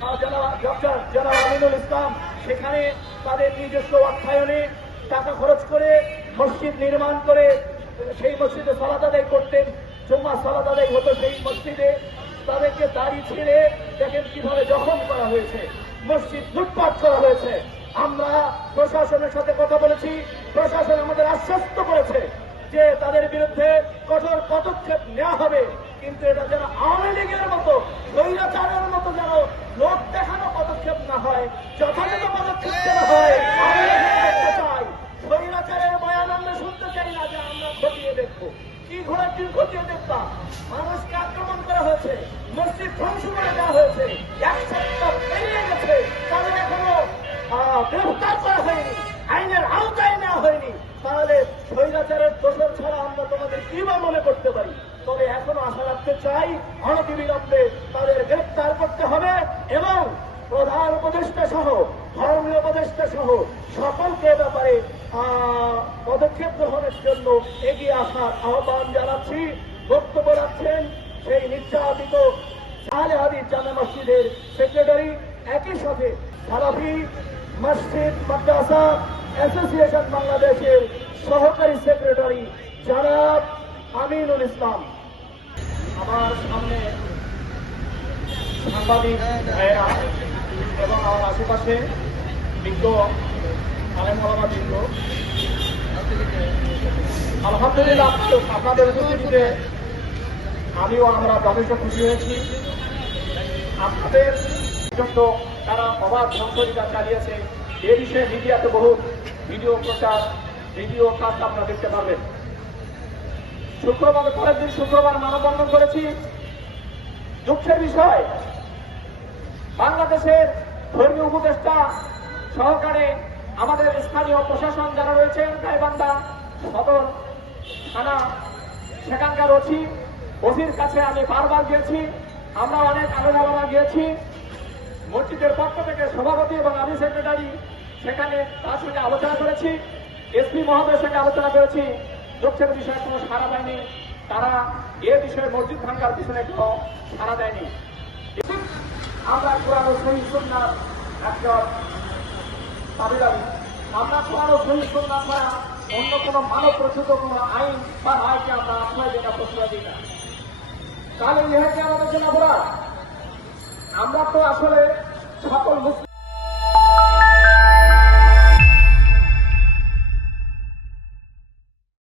জনাব আমিনুল ইসলাম সেখানে তাদের নিজস্ব অর্থায়নে টাকা খরচ করে মসজিদ নির্মাণ করে সেই মসজিদে সালাত আদায় করতেন। জুম্মা সালাত আদায় হতো সেই মসজিদে। তাদেরকে দাড়ি ছেড়ে দেখেন কিভাবে জখম করা হয়েছে, মসজিদ লুটপাট করা হয়েছে। আমরা প্রশাসনের সাথে কথা বলেছি, প্রশাসন আমাদের আশ্বস্ত করেছে যে তাদের বিরুদ্ধে কঠোর পদক্ষেপ নেওয়া হবে। কিন্তু এটা যেন আওয়ামী লীগের মতো স্বৈরাচারের মতো যেন লোক দেখানো পদক্ষেপ না হয়, যথাযথ পদক্ষেপ যেন হয়। চাই স্বৈরাচারের বয়ান আমরা শুনতে চাই না যে আমরা খতিয়ে দেখবো। কি ঘোড়ার দিন খতিয়ে দেখতাম? মানুষকে আক্রমণ করা হয়েছে, মসজিদ ধ্বংস করে দেওয়া হয়েছে, এক সপ্তাহ পেরিয়ে গেছে, তাদের এখনো গ্রেফতার করা হয়নি, আইনের আওতায় নেওয়া হয়নি। তাহলে স্বৈরাচারের দোষর ছাড়া আমরা তোমাদের কি বা মনে করতে পারি? তবে এখনো আশা রাখতে চাই অনতিবিলম্বে তাদের গ্রেফতার করতে হবে এবং প্রধান উপদেষ্টা সহ ধর্মীয় উপদেষ্টা সহ সকলকে ব্যাপারে পদক্ষেপ গ্রহণের জন্য এগিয়ে আসার আহ্বান জানাচ্ছি। বক্তব্য রাখছেন সেই নির্যাতিত আলে হাদিস জামে মসজিদের সেক্রেটারি, একই সাথে সালাফি মসজিদ মাদ্রাসা অ্যাসোসিয়েশন বাংলাদেশের সহকারী সেক্রেটারি জনাব আমিনুল ইসলাম। আমার সামনে সাংবাদিক ভাইয়েরা এবং আমার আশেপাশে বিজ্ঞ আলেম ওলামা বৃন্দ, আলহামদুলিল্লাহ আপনাদের উপস্থিতিতে আমরা যথেষ্ট খুশি হয়েছি। আপনাদের পর্যন্ত তারা অবাধ সংশোধিত চালিয়েছে এ বিষয়ে মিডিয়াতে বহু ভিডিও প্রচার, ভিডিও কাজ আপনারা দেখতে পাবেন। শুক্রবার পরের দিন শুক্রবার মানববন্ধন করেছি। দুঃখের বিষয়, বাংলাদেশের ধর্মীয় উপদেষ্টা সহকারে আমাদের স্থানীয় প্রশাসন যারা রয়েছে, গাইবান্ধা সদর থানা, সেখানকার ওসির কাছে আমি বারবার গিয়েছি, আমরা অনেক আলোচনা গিয়েছি। মসজিদের পক্ষ থেকে সভাপতি এবং আমি সেক্রেটারি সেখানে তার সঙ্গে আলোচনা করেছি, এসপি মহোদয়ের সঙ্গে আলোচনা করেছি। দুঃখের বিষয়ে কোনো সাড়া দেয়নি, তারা এ বিষয়ে মসজিদ ভাঙ্গার পিছনে কোনো সাড়া দেয়নি। আমরা কোরআন ও সহিহ সুন্নাহর একজন দাবিদারি, আমরা কোরআন ও সহিহ সুন্নাহ ছাড়া অন্য কোনো মানব রচিত কোনো আইন বা রায়কে আমরা আশ্রয় যেটা প্রশ্রয় দিই না। তাহলে ইহাকে আমাদের জন্য অপরাধ। আমরা তো আসলে সকল মুসলিম